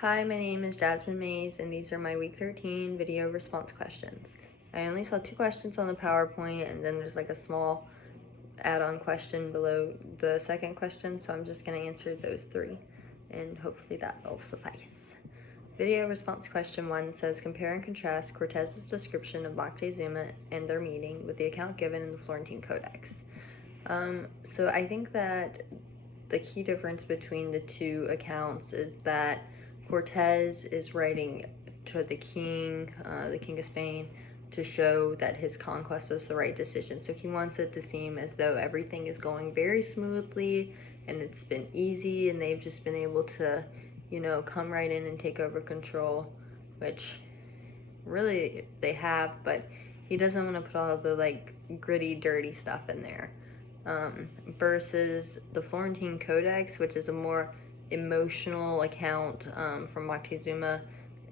Hi, my name is Jasmine Mays, and these are my week 13 video response questions. I only saw 2 questions on the PowerPoint, and then there's like a small add-on question below the second question, so I'm just going to answer those 3, and hopefully that will suffice. Video response question 1 says, compare and contrast Cortez's description of Moctezuma and their meeting with the account given in the Florentine Codex. So I think that the key difference between the 2 accounts is that Cortez is writing to the king of Spain, to show that his conquest was the right decision. So he wants it to seem as though everything is going very smoothly and it's been easy and they've just been able to, come right in and take over control, which really they have, but he doesn't want to put all the gritty, dirty stuff in there. Versus the Florentine Codex, which is a more emotional account from Moctezuma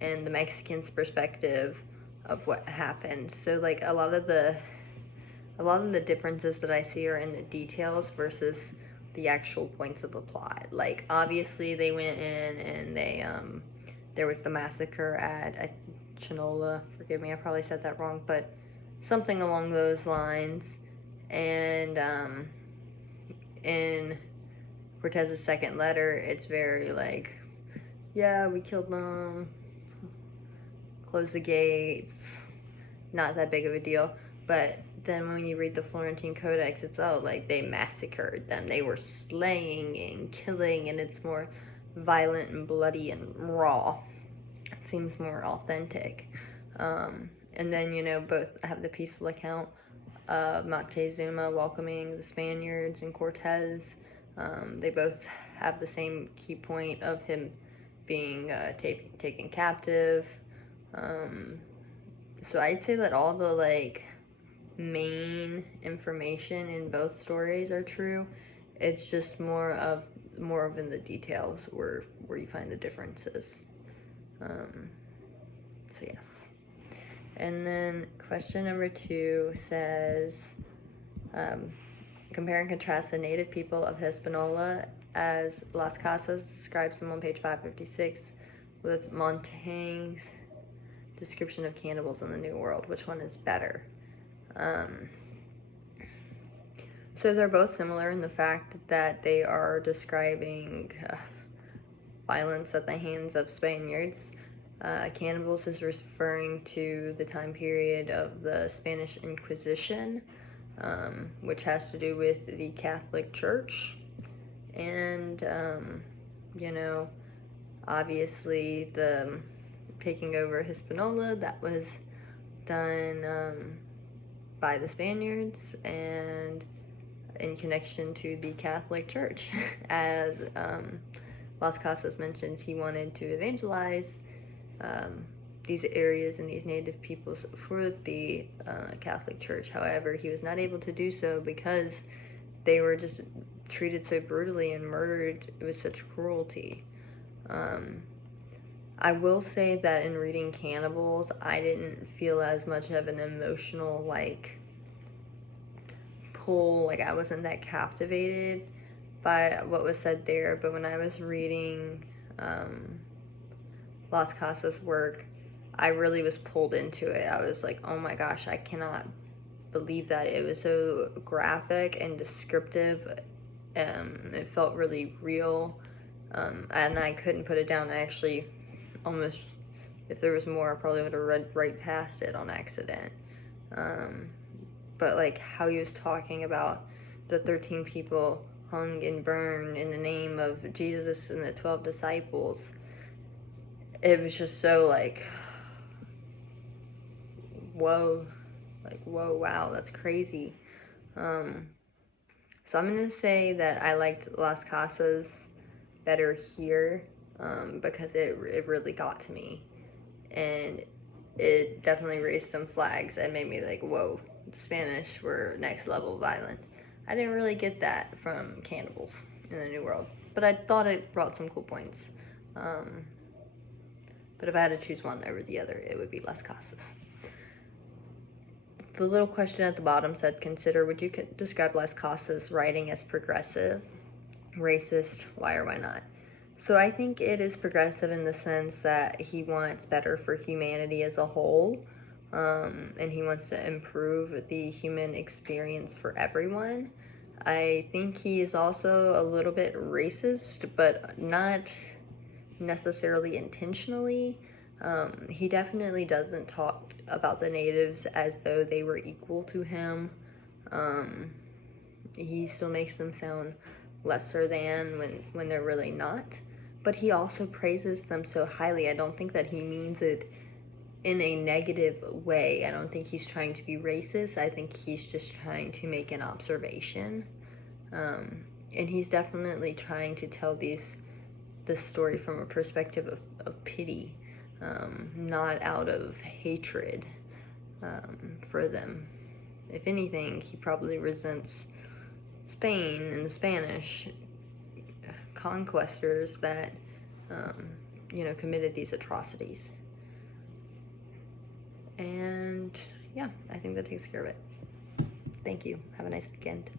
and the Mexicans' perspective of what happened. So a lot of the differences that I see are in the details versus the actual points of the plot. Like, obviously they went in and they there was the massacre at Chinola. Forgive me, I probably said that wrong, but something along those lines. And in Cortez's second letter, it's very yeah, we killed them, close the gates, not that big of a deal. But then when you read the Florentine Codex, it's they massacred them, they were slaying and killing, and it's more violent and bloody and raw. It seems more authentic. And then both have the peaceful account of Moctezuma welcoming the Spaniards and Cortez. They both have the same key point of him being taken captive. So I'd say that all the main information in both stories are true. It's just more of in the details where you find the differences. So yes. And then question number 2 says, compare and contrast the native people of Hispaniola as Las Casas describes them on page 556 with Montaigne's description of cannibals in the New World. Which one is better? So they're both similar in the fact that they are describing violence at the hands of Spaniards. Cannibals is referring to the time period of the Spanish Inquisition, which has to do with the Catholic Church. And, obviously the taking over Hispaniola, that was done by the Spaniards and in connection to the Catholic Church. As Las Casas mentions, he wanted to evangelize these areas and these native peoples for the Catholic Church. However, he was not able to do so because they were just treated so brutally and murdered with such cruelty. I will say that in reading Cannibals, I didn't feel as much of an emotional pull. I wasn't that captivated by what was said there. But when I was reading Las Casas' work, I really was pulled into it. I was like, oh my gosh, I cannot believe that. It was so graphic and descriptive. It felt really real, and I couldn't put it down. I actually almost, if there was more, I probably would have read right past it on accident. But how he was talking about the 13 people hung and burned in the name of Jesus and the 12 disciples, it was just so whoa, wow, that's crazy. So I'm gonna say that I liked Las Casas better here, because it really got to me, and it definitely raised some flags and made me whoa, the Spanish were next level violent. I didn't really get that from Cannibals in the New World, but I thought it brought some cool points. But if I had to choose one over the other, it would be Las Casas. The little question at the bottom said, would you describe Las Casas' writing as progressive, racist, why or why not? So I think it is progressive in the sense that he wants better for humanity as a whole, and he wants to improve the human experience for everyone. I think he is also a little bit racist, but not necessarily intentionally. He definitely doesn't talk about the natives as though they were equal to him. He still makes them sound lesser than when they're really not. But he also praises them so highly. I don't think that he means it in a negative way. I don't think he's trying to be racist. I think he's just trying to make an observation. And he's definitely trying to tell this story from a perspective of pity, not out of hatred for them. If anything, he probably resents Spain and the Spanish conquestors that, committed these atrocities. And yeah, I think that takes care of it. Thank you. Have a nice weekend.